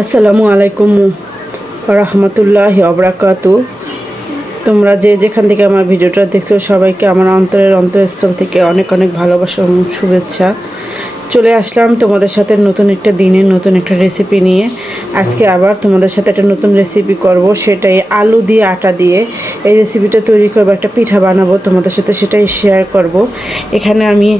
আসসালামু আলাইকুম রহমতুল্লাহ অবরাকাতু তোমরা যে যেখান থেকে আমার ভিডিওটা দেখছ, সবাইকে আমার অন্তরের অন্তরস্থল থেকে অনেক অনেক ভালোবাসা এবং শুভেচ্ছা। চলে আসলাম তোমাদের সাথে নতুন একটা দিনের নতুন একটা রেসিপি নিয়ে। আজকে আবার তোমাদের সাথে একটা নতুন রেসিপি করব, সেটাই আলু দিয়ে আটা দিয়ে। এই রেসিপিটা তৈরি করব, একটা পিঠা বানাবো, তোমাদের সাথে সেটাই শেয়ার করব। এখানে আমি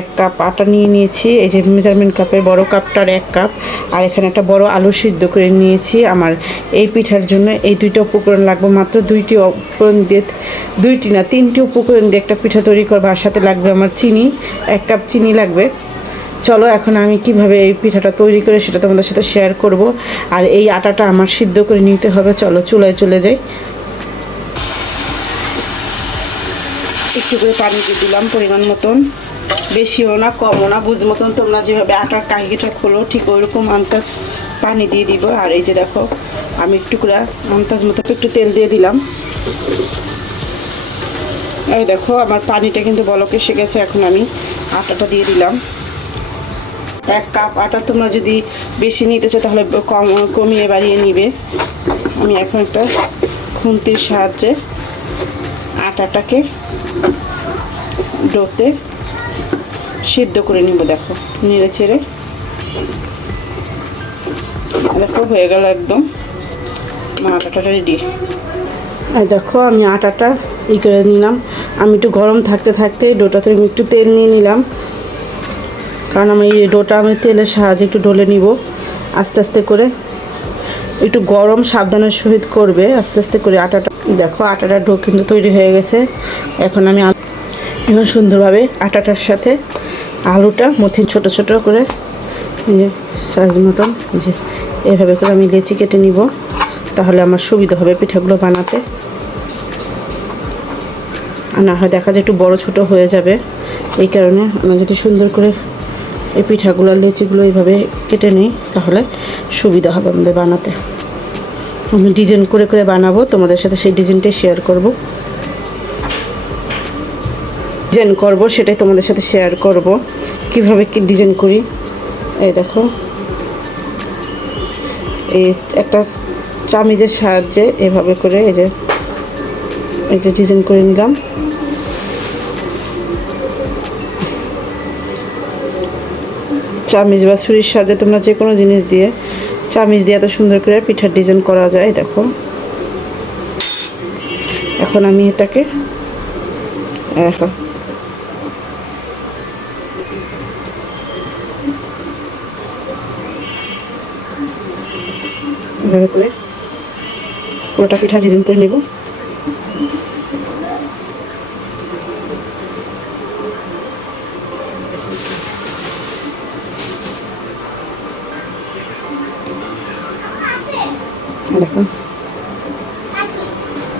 এক কাপ আটা নিয়ে নিয়েছি, এই যে মেজারমেন্ট কাপের বড় কাপটার এক কাপ আর এখানে একটা বড় আলু সিদ্ধ করে নিয়েছি, আমার এই পিঠার জন্য। এই দুইটা উপকরণ লাগবে মাত্র দুইটি উপকরণ দিয়ে, দুইটি না, তিনটি উপকরণ দিয়ে একটা পিঠা তৈরি করব, আর সাথে লাগবে আমার চিনি, এক কাপ চিনি লাগবে। চলো, এখন আমি কীভাবে এই পিঠাটা তৈরি করে সেটা তোমাদের সাথে শেয়ার করব। আর এই আটাটা আমার সিদ্ধ করে নিতে হবে। চলো, চুলায় চলে যাই। একটু করে পানি দিয়ে দিলাম পরিমাণ মতন। বেশিও না, কমও না, বুঝ মতন তোমরা যেভাবে আটার কাহিটা খোলো, ঠিক ওইরকম আন্তাজ পানি দিয়ে দিব। আর এই যে দেখো, আমি একটু করে আন্তাজ মতো একটু তেল দিয়ে দিলাম। এই দেখো, আমার পানিটা কিন্তু বলকে এসে গেছে, এখন আমি আটাটা দিয়ে দিলাম। এক কাপ আটা তোমরা যদি বেশি নিতে চাও, তাহলে কম, কমিয়ে বাড়িয়ে নিবে। আমি এখন একটা খুন্তির সাহায্যে আটাটাকে ডোতে সিদ্ধ করে নিব, দেখো, নেড়ে চেড়ে। দেখো, হয়ে গেল একদম। আটাটা রেডি আর দেখো, আমি আটাটা ই করে নিলাম। আমি একটু গরম থাকতে থাকতে ডোটাতে আমি একটু তেল নিয়ে নিলাম। কারণ আমি এই ডোটা, আমি তেলের সাহায্যে একটু ডলে নিব। আস্তে আস্তে করে একটু গরম সাবধানের সহিত করবে, আস্তে আস্তে করে আটাটা। দেখো আটাটা ডো কিন্তু তৈরি হয়ে গেছে। এখন আমি এখন সুন্দরভাবে আটাটার সাথে আলুটা মথি ছোট ছোট করে যে সাইজ মতন যে এভাবে করে আমি লেচি কেটে নিব, তাহলে আমার সুবিধা হবে পিঠাগুলো বানাতে। আর না হয় দেখা যায় একটু বড় ছোট হয়ে যাবে, এই কারণে আমি যদি সুন্দর করে এই পিঠাগুলো, লেচিগুলো এইভাবে কেটে নিই, তাহলে সুবিধা হবে আমাদের বানাতে। আমি ডিজাইন করে করে বানাবো, তোমাদের সাথে সেই ডিজাইনটাই শেয়ার করব। ডিজাইন করব, সেটাই তোমাদের সাথে শেয়ার করব। কীভাবে কি ডিজাইন করি, এই দেখো। এই একটা চামিজের সাহায্যে এভাবে করে এই যে এই যে ডিজাইন করে নিলাম। চামিচ বা ছুরির সাহায্যে তোমরা যে কোনো জিনিস দিয়ে চামিজ দিয়ে এত সুন্দর করে পিঠার ডিজাইন করা যায়, দেখো। এখন আমি এটাকে এখন পুরোটা পিঠা ডিজাইন করে নেব।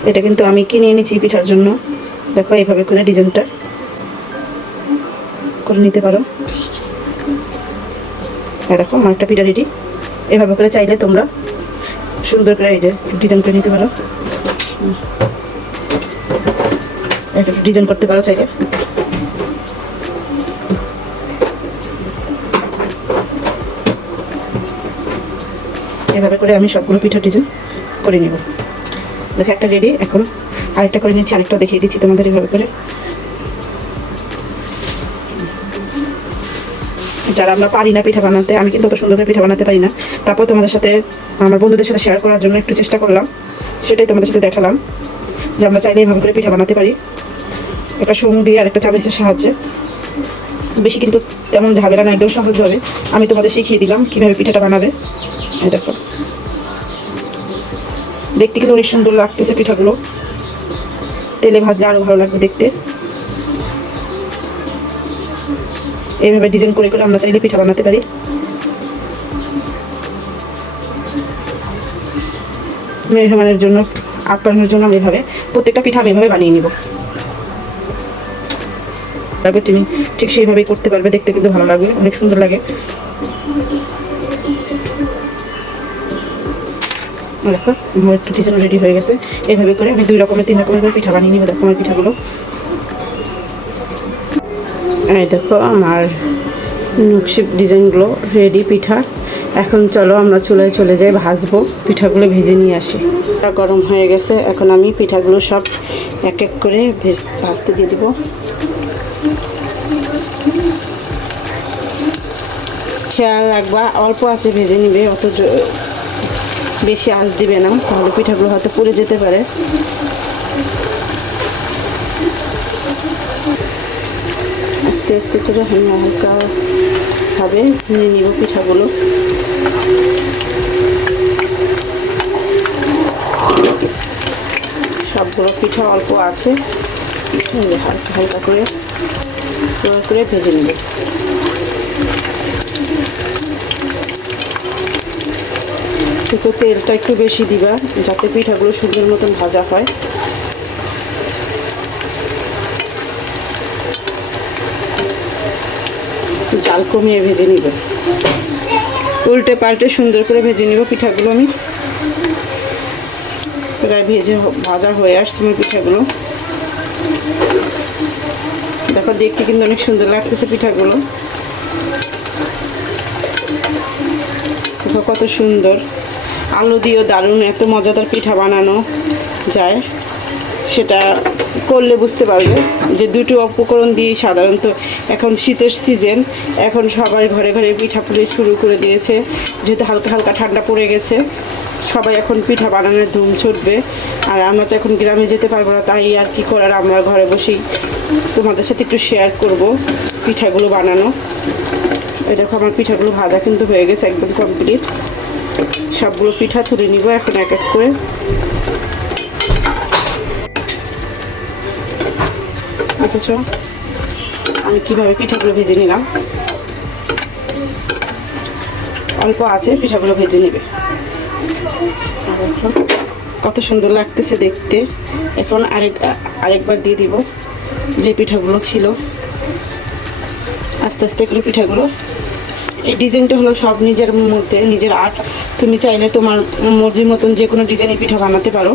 এটা কিন্তু আমি কিনে এনেছি পিঠার জন্য। দেখো এইভাবে করে ডিজাইনটা করে নিতে পারো। হ্যাঁ দেখো, আমার একটা পিঠা রেডি এভাবে করে চাইলে তোমরা সুন্দর করে এই যে ডিজাইন করে নিতে পারো। এটা ডিজাইন করতে পারো চাইলে। এভাবে করে আমি সবগুলো পিঠা ডিজাইন করে নিব। দেখো, একটা রেডি এখন আরেকটা করে নিচ্ছি আরেকটা দেখিয়ে দিচ্ছি তোমাদের এভাবে করে। যারা আমরা পারি না পিঠা বানাতে, আমি কিন্তু অত সুন্দর করে পিঠা বানাতে পারি না। তারপর তোমাদের সাথে, আমার বন্ধুদের সাথে শেয়ার করার জন্য একটু চেষ্টা করলাম। সেটাই তোমাদের সাথে দেখালাম যে আমরা চাইলে এভাবে করে পিঠা বানাতে পারি। একটা সুম দিয়ে আর একটা চামিচের সাহায্যে। বেশি কিন্তু তেমন ঝামেলা না, একদম সহজভাবে। আমি তোমাদের শিখিয়ে দিলাম কীভাবে পিঠাটা বানাবে। দেখো। দেখতে কিন্তু অনেক সুন্দর লাগতেছে পিঠাগুলো। তেলে ভাজলে আরও ভালো লাগবে দেখতে। এইভাবে ডিজাইন করে করে আমরা চাইলে পিঠা বানাতে পারি। মেহমানের জন্য, আপ্যায়নের জন্য আমি এভাবে, প্রত্যেকটা পিঠা আমি এভাবে বানিয়ে নিব। তারপর তুমি ঠিক সেইভাবেই করতে পারবে, দেখতে কিন্তু ভালো লাগবে, অনেক সুন্দর লাগে। দেখো আমার একটু রেডি হয়ে গেছে। এভাবে করে আমি দুই রকমের, তিন রকমের পিঠা বানিয়ে নিব, দেখো আমার পিঠাগুলো। এই দেখো আমার নকশি ডিজাইনগুলো রেডি পিঠা। এখন চলো আমরা চুলায় চলে যাই, ভাজবো। পিঠাগুলো ভেজে নিয়ে আসি। গরম হয়ে গেছে, এখন আমি পিঠাগুলো সব এক এক করে ভেজ, ভাজতে দিয়ে দেবো। খেয়াল রাখবা, অল্প আছে ভেজে নিবে, অত বেশি আঁচ দিবে না, তাহলে পিঠাগুলো হয়তো পুড়ে যেতে পারে। আস্তে আস্তে করে আমি হালকা ভাবে নিয়ে নিব পিঠাগুলো। সবগুলো পিঠা অল্প আছে। হালকা হালকা করে করে ভেজে নেবে। কিন্তু তেলটা একটু বেশি দিবা, যাতে পিঠাগুলো সুন্দর মতন ভাজা হয়। জাল কমিয়ে ভেজে নিব। উল্টে পাল্টে সুন্দর করে ভেজে নিব পিঠাগুলো আমি। প্রায় ভেজে ভাজা হয়ে আসছে আমার পিঠাগুলো। দেখো দেখতে কিন্তু অনেক সুন্দর লাগতেছে পিঠাগুলো। দেখো কত সুন্দর। আলু দিয়েও দারুণ, এত মজাদার পিঠা বানানো যায়। সেটা করলে বুঝতে পারবে যে দুটো উপকরণ দিয়ে সাধারণত এখন শীতের সিজন এখন সবার ঘরে ঘরে পিঠা পুলি শুরু করে দিয়েছে। যেহেতু হালকা হালকা ঠান্ডা পড়ে গেছে, সবাই এখন পিঠা বানানোর ধুম ছুটবে আর আমরা তো এখন গ্রামে যেতে পারব না, তাই আর কি করার? আমরা ঘরে বসেই তোমাদের সাথে একটু শেয়ার করব পিঠাগুলো বানানো। এই দেখো আমার পিঠাগুলো ভাজা কিন্তু হয়ে গেছে একদম কমপ্লিট সবগুলো পিঠা তুলে নিব এখন এক এক করে। দেখেছ আমি কীভাবে পিঠাগুলো ভেজে নিলাম? অল্প আছে, পিঠাগুলো ভেজে নেবে। কত সুন্দর লাগতেছে দেখতে। এখন আরেক, আরেকবার দিয়ে দিব যে পিঠাগুলো ছিল। আস্তে আস্তে এগুলো পিঠাগুলো এই ডিজাইনটা হলো সব নিজের মধ্যে, নিজের আর্ট তুমি চাইলে তোমার মর্জির মতন যে কোনো ডিজাইনের পিঠা বানাতে পারো।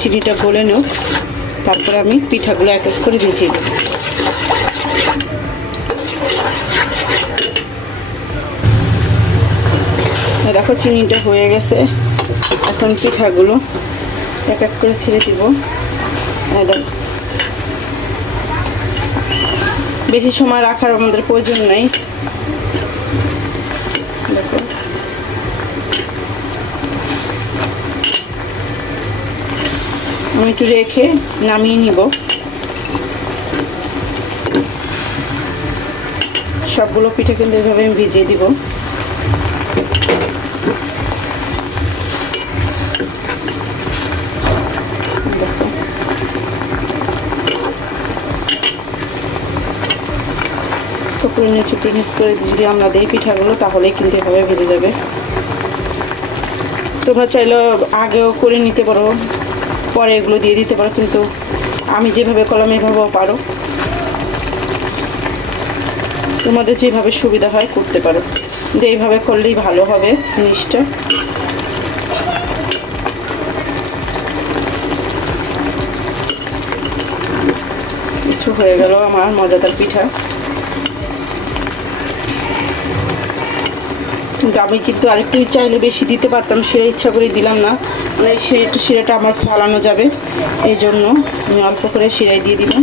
চিনিটা গলে নেও, তারপরে আমি পিঠাগুলো এক এক করে দেবো দেখো চিনিটা হয়ে গেছে। এখন পিঠাগুলো এক এক করে ছেড়ে দিব। দেখো বেশি সময় রাখার আমাদের প্রয়োজন নেই। আমি একটু রেখে নামিয়ে নিব। সবগুলো পিঠে কিন্তু এভাবে আমি ভিজিয়ে দিব। চুপড়ে নিচ করে যদি আমরা দিই পিঠাগুলো, তাহলেই কিন্তু এভাবে ভেজে যাবে। তোমরা চাইলে আগেও করে নিতে পারো, পরে এগুলো দিয়ে দিতে পারো, কিন্তু আমি যেভাবে করলাম, এভাবেও পারো। তোমাদের যেভাবে সুবিধা হয়, করতে পারো। কিন্তু এইভাবে করলেই ভালো হবে জিনিসটা। হয়ে গেল আমার মজাদার পিঠা। কিন্তু আমি কিন্তু আরেকটু চাইলে বেশি দিতে পারতাম সেটা ইচ্ছা করে দিলাম না। মানে সেটা শিরাটা আমার ফলানো যাবে, এই জন্য আমি অল্প করে শিরাই দিয়ে দিলাম।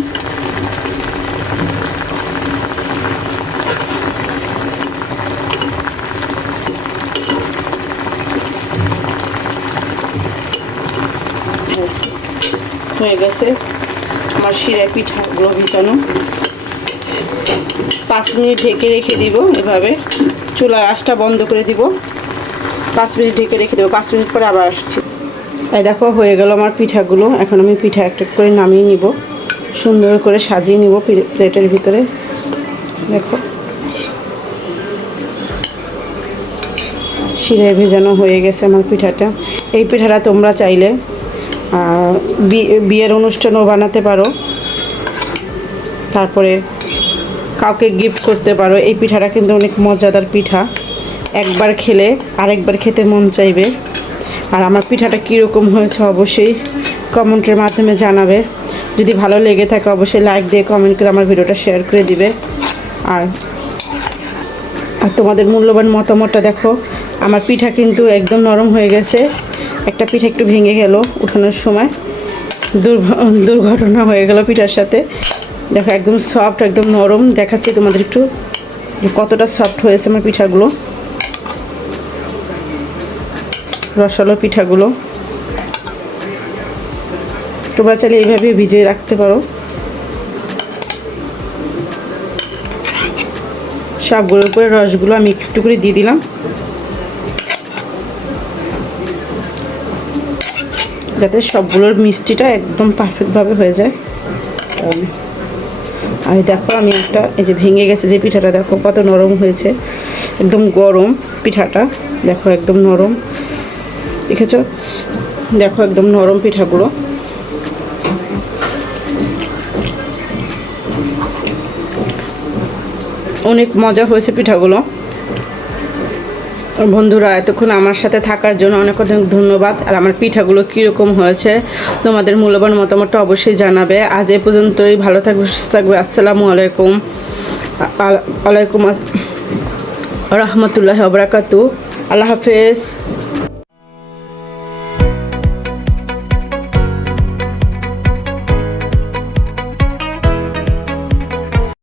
হয়ে গেছে। আমার শিরায় পিঠাগুলো ভিজানো। পাঁচ মিনিট ঢেকে রেখে দিব এভাবে। চুলার আঁচটা বন্ধ করে দিব। পাঁচ মিনিট ঢেকে রেখে দেবো। পাঁচ মিনিট পরে আবার আসছি। এই দেখো, হয়ে গেল আমার পিঠাগুলো। এখন আমি পিঠা একটা করে নামিয়ে নিব। সুন্দর করে সাজিয়ে নিব প্লেটের ভিতরে। দেখো। শিরায় ভেজানো হয়ে গেছে আমার পিঠাটা। এই পিঠাটা তোমরা চাইলে বিয়ের অনুষ্ঠানও বানাতে পারো। তারপরে কাউকে গিফট করতে পারো, এই পিঠাটা কিন্তু অনেক মজাদার পিঠা। একবার খেলে আরেকবার খেতে মন চাইবে। আর আমার পিঠাটা কীরকম হয়েছে অবশ্যই কমেন্টের মাধ্যমে জানাবে। যদি ভালো লেগে থাকে অবশ্যই লাইক দিয়ে কমেন্ট করে আমার ভিডিওটা শেয়ার করে দিবে। আর আর তোমাদের মূল্যবান মতামতটা দেখো, আমার পিঠা কিন্তু একদম নরম হয়ে গেছে। একটা পিঠা একটু ভেঙে গেল উঠানোর সময়। দুর্ঘ- দুর্ঘটনা হয়ে গেল পিঠার সাথে। দেখো, একদম সফট একদম নরম। দেখাচ্ছি তোমাদের একটু কতটা সফট হয়েছে আমার পিঠাগুলো। রসালো পিঠাগুলো। তোমরা চাইলে এইভাবে ভিজিয়ে রাখতে পারো। সবগুলোর উপরে রসগুলো আমি একটু করে দিয়ে দিলাম। যাতে সবগুলোর মিষ্টিটা একদম পারফেক্টভাবে হয়ে যায়। আর দেখো, আমি একটা, এই যে ভেঙে গেছে যে পিঠাটা, দেখো কত নরম হয়েছে। একদম গরম পিঠাটা, দেখো একদম নরম। দেখেছ? দেখো একদম নরম পিঠাগুলো। অনেক মজা হয়েছে পিঠাগুলো। বন্ধুরা, এতক্ষণ আমার সাথে থাকার জন্য অনেক অনেক ধন্যবাদ। আর আমার পিঠাগুলো কীরকম হয়েছে, তোমাদের মূল্যবান মতামতটা অবশ্যই জানাবে। আজ এ পর্যন্তই, ভালো থাকবে, সুস্থ থাকবে। আসসালামু আলাইকুম। আলাইকুম রহমতুল্লাহ আবরাকাতু আল্লাহ হাফেজ।